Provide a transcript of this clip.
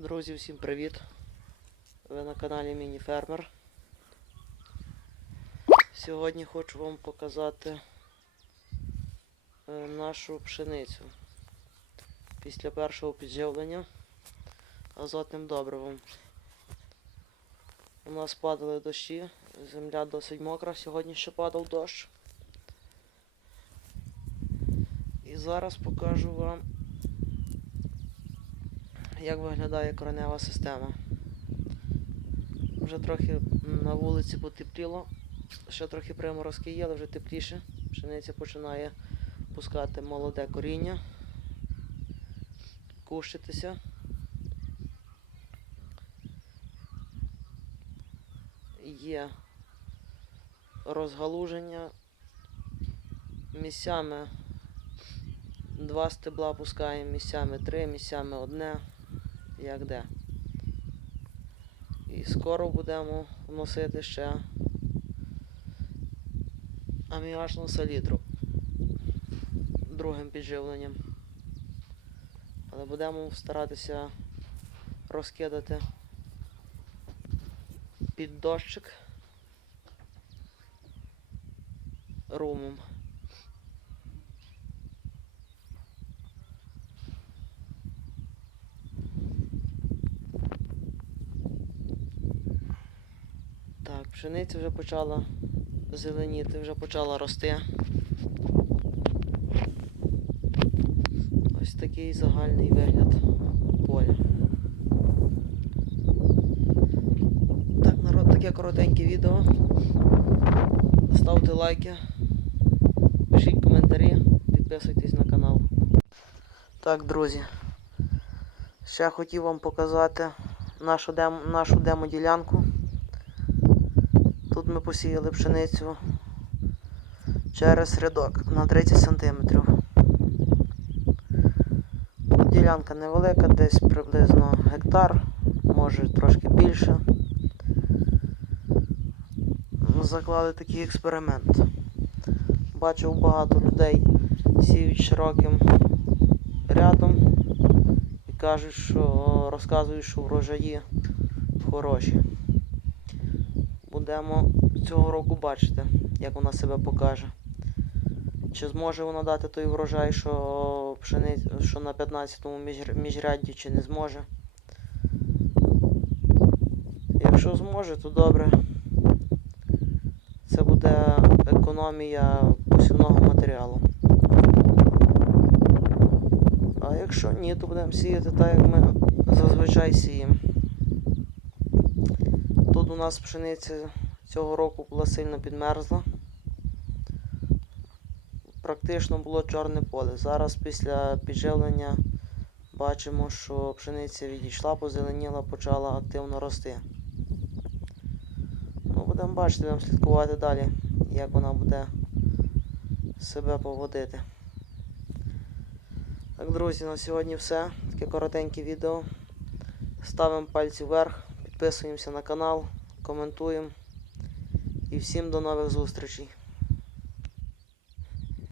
Друзі, всім привіт! Ви на каналі Міні-Фермер. Сьогодні хочу вам показати е, нашу пшеницю після першого підживлення азотним добривом. У нас падали дощі, земля досить мокра, сьогодні ще падав дощ. І зараз покажу вам як виглядає коренева система. Вже трохи на вулиці потепліло, ще трохи приморозки є, але вже тепліше. Пшениця починає пускати молоде коріння, кущитися. Є розгалуження місцями два стебла пускаємо, місцями три, місцями одне як де. І скоро будемо вносити ще аміачну салітру другим підживленням. Але будемо старатися розкидати під дощик румом. Так, пшениця вже почала зеленіти, вже почала рости. Ось такий загальний вигляд поля. Так, народ, таке коротеньке відео. Ставте лайки, пишіть коментарі, підписуйтесь на канал. Так, друзі. Ще хотів вам показати нашу, дем... нашу демо-ділянку. Ми посіяли пшеницю через рядок на 30 см. Ділянка невелика, десь приблизно гектар, може трошки більше. Заклали такий експеримент. Бачив багато людей сіють широким рядом і кажуть, що розказують, що врожаї хороші. Будемо цього року бачити, як вона себе покаже. Чи зможе вона дати той врожай, що, пшениць, що на 15-му між- міжрядді, чи не зможе. Якщо зможе, то добре. Це буде економія посівного матеріалу. А якщо ні, то будемо сіяти так, як ми зазвичай сіємо. У нас пшениця цього року була сильно підмерзла. Практично було чорне поле. Зараз після підживлення бачимо, що пшениця відійшла, позеленіла, почала активно рости. Ну, будемо бачити, будемо слідкувати далі, як вона буде себе поводити. Так, друзі, на сьогодні все. Таке коротеньке відео. Ставимо пальці вверх, підписуємося на канал, коментуємо. І всім до нових зустрічей.